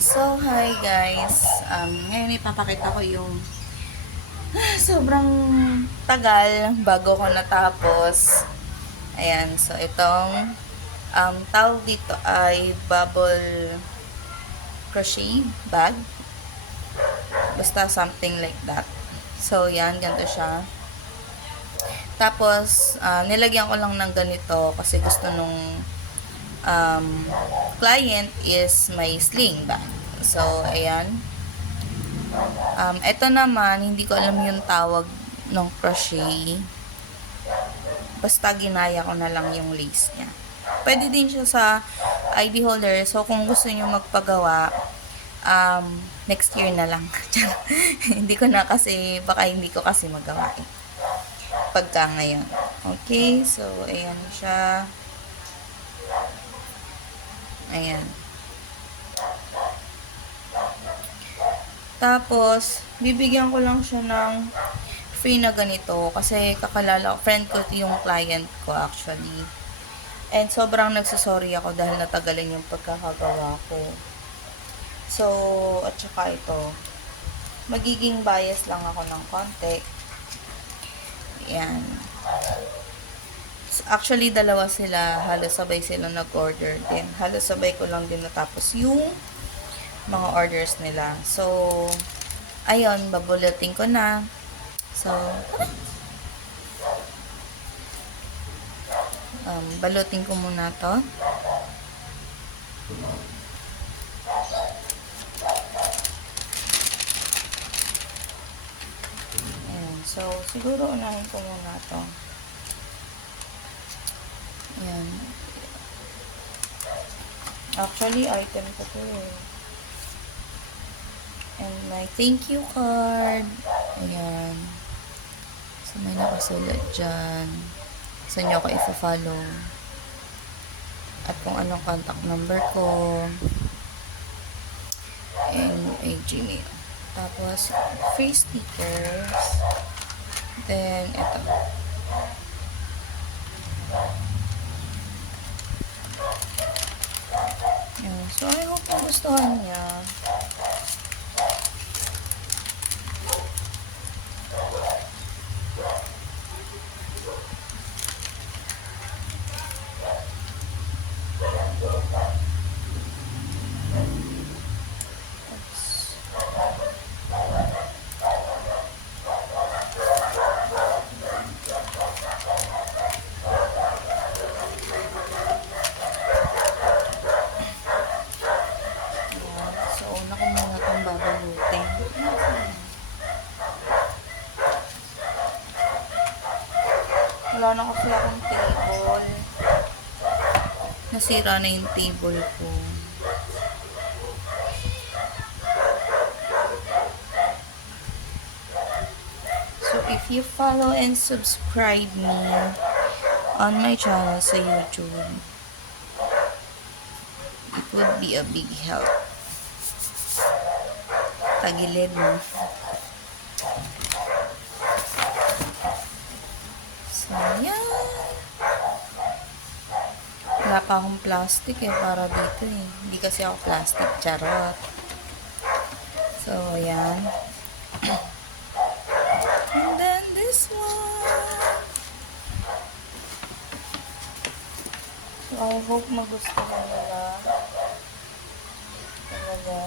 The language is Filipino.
So, hi guys. Ngayon ipapakita ko yung sobrang tagal bago ko natapos. Ayan, so itong tawag dito ay bubble crochet bag. Basta something like that. So, yan, ganito siya. Tapos, nilagyan ko lang ng ganito kasi gusto nung um, client is may sling bag. So, ayan. Ito naman, hindi ko alam yung tawag ng crochet. Basta ginaya ko na lang yung lace niya. Pwede din siya sa ID holder. So, kung gusto niyo magpagawa, next year na lang. Hindi ko na kasi, baka hindi ko kasi magawa eh. Pagka ngayon. Okay, so, ayan siya. Ayan. Tapos, bibigyan ko lang siya ng free na ganito kasi kakalala ko, friend ko yung client ko actually. And sobrang nagsasorry ako dahil natagalan yung pagkakagawa ko. So, at saka ito, magiging bias lang ako ng konti. Ayan. Actually, dalawa sila. Halos sabay sila nag-order din. Halos sabay ko lang din natapos yung mga orders nila. So, ayun, babulutin ko na. So, balutin ko muna to. Ayan. So, siguro unahin ko muna to. Ayan. Actually, item ko to eh. And my thank you card. Ayan. So, may nakasulat dyan. Saan nyo ako i-follow. At kung anong contact number ko. And a Gmail. Tapos, free stickers. Then, ito. Ayan. So, I hope magustuhan niya. So, una ko muna itong babalutin. Wala na kasi akong table. Nasira na yung table ko. So, if you follow and subscribe me on my channel sa YouTube, it would be a big help. Tagilid mo. So, yan. Wala pa akong plastic eh, para dito eh. Hindi kasi ako plastic, charot. So, yan. And then this one. So, I hope magustuhan nila. Talaga.